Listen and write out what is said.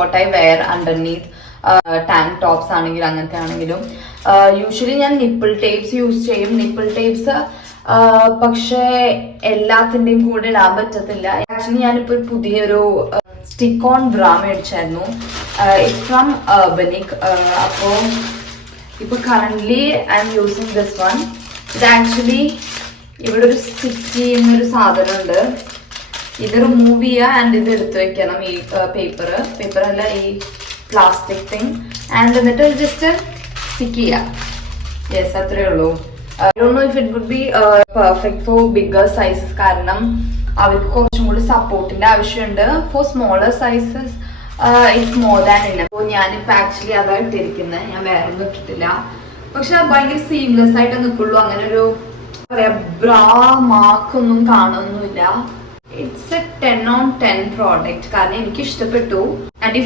What I wear underneath tank tops ആണെങ്കിലും അങ്ങനത്തെ ആണെങ്കിലും. യൂഷ്വലി ഞാൻ നിപ്പിൾ ടേപ്സ് യൂസ് ചെയ്യും. നിപ്പിൾ ടേപ്സ് പക്ഷേ എല്ലാത്തിന്റെയും കൂടെ ഇടാൻ പറ്റത്തില്ല. ആക്ച്വലി ഞാനിപ്പോ പുതിയൊരു സ്റ്റിക്ക് ഓൺ ബ്രാ മേടിച്ചായിരുന്നു. ഇറ്റ്സ് ഫ്രം ബനിക്. അപ്പോ ഇപ്പൊ currently I am using this one. ഇത് ആക്ച്വലി ഇവിടെ ഒരു സ്റ്റിക്ക് ചെയ്യുന്നൊരു സാധനം ഉണ്ട്. ഇത് റിമൂവ് ചെയ്യുക ആൻഡ് ഇത് എടുത്തു വെക്കണം. ഈ പേപ്പർ അല്ല, ഈ പ്ലാസ്റ്റിക് തിങ്. ആൻഡ് എന്നിട്ട് ജസ്റ്റ് സ്റ്റിക്ക് ചെയ്യുക. യെസ്, അത്രേ ഉള്ളൂ. I don't know if it would be perfect for bigger sizes കാരണം അവർക്ക് കുറച്ചും കൂടി സപ്പോർട്ടിന്റെ ആവശ്യമുണ്ട്. For smaller sizes it's more than enough. അപ്പോൾ ഞാനിപ്പോൾ ആക്ച്വലി അതാണ് ഇട്ടിരിക്കുന്നത്. ഞാൻ വേറെ ഒന്നും ഇട്ടിട്ടില്ല. പക്ഷെ ഭയങ്കര സീംലെസ് ആയിട്ട് നിൽക്കുള്ളൂ. അങ്ങനെ ഒരു പറയാ ബ്രാ മാർക്കൊന്നും കാണുന്നില്ല. ഇറ്റ്സ് എ 10 on 10 പ്രോഡക്റ്റ് കാരണം എനിക്ക് ഇഷ്ടപ്പെട്ടു. ആൻഡ്